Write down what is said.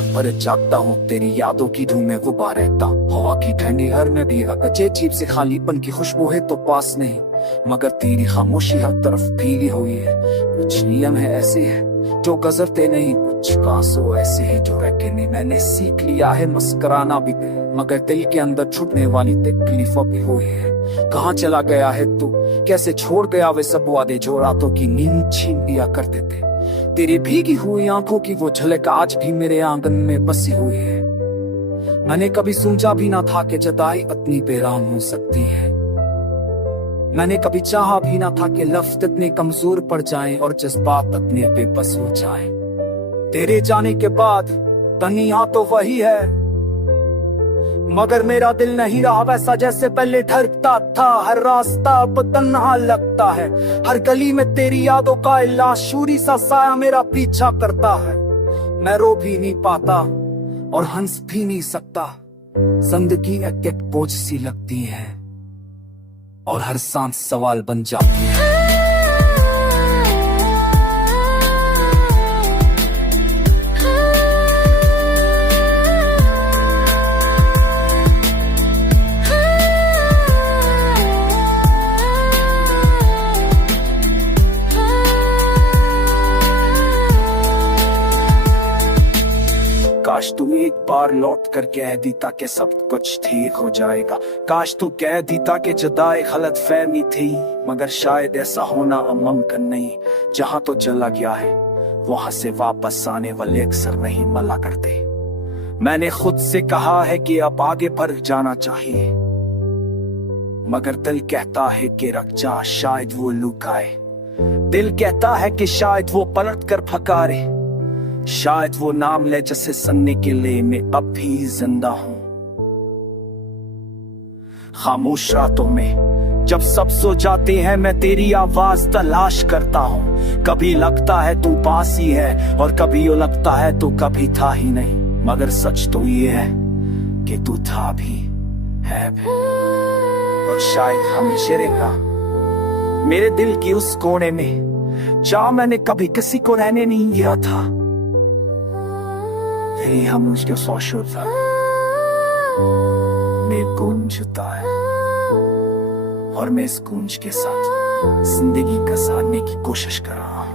रात भर जागता हूँ, तेरी यादों की धूम में गुबा रहता। हवा की ठंडी हर में भी अजीब से खालीपन की खुशबू है तो पास नहीं, मगर तेरी खामोशी हर तरफ भीगी हुई है। कुछ नियम है ऐसे है जो गुजरते नहीं, कुछ कांसो ऐसे है जो रखे नहीं। मैंने सीख लिया है मुस्कुराना भी, मगर दिल के अंदर छुपने वाली तकलीफों भी हुई है। कहाँ चला गया है तू, कैसे छोड़ गया वे सब वादे जो रातों की नींद छीन लिया करते थे। तेरी भीगी हुई आंखों की वो झलक आज भी मेरे आंगन में बसी हुई है। मैंने कभी सोचा भी ना था कि जुदाई इतनी बेराम हो सकती है। मैंने कभी चाहा भी ना था कि लफ्ज इतने कमजोर पड़ जाएं और जज्बात इतने बेबस हो जाएं। तेरे जाने के बाद दुनिया तो वही है, मगर मेरा दिल नहीं रहा वैसा जैसे पहले धड़कता था। हर रास्ता अब तन्हा लगता है, हर गली में तेरी यादों का लाशूरी सा साया मेरा पीछा करता है। मैं रो भी नहीं पाता और हंस भी नहीं सकता। जिंदगी एक बोझ सी लगती है और हर सांस सवाल बन जाती है। काश तू एक बार लौट कर कह देता कि सब कुछ ठीक हो जाएगा। काश तू कह देता कि जुदाई गलत फहमी थी, मगर शायद ऐसा होना मुमकिन नहीं। जहां तो चला गया है वहां से वापस आने वाले अक्सर नहीं मिला करते। मैंने खुद से कहा है कि अब आगे बढ़ जाना चाहिए, मगर दिल कहता है कि रख जा, शायद वो लुकाए। दिल कहता है कि शायद वो पलट कर फकारे, शायद वो नाम ले जिसे सुनने के लिए मैं अब भी जिंदा हूं। खामोश रातों में जब सब सो जाते हैं मैं तेरी आवाज तलाश करता हूं। कभी लगता है तू पास ही है और कभी यो लगता है तू कभी था ही नहीं, मगर सच तो ये है कि तू था भी है भी, और शायद हमेशा रहेगा मेरे दिल की उस कोने में जहां मैंने कभी किसी को रहने नहीं दिया था। हम उसके सोचता मैं गूंजता है और मैं इस गूंज के साथ जिंदगी का साधने की कोशिश कर रहा हूं।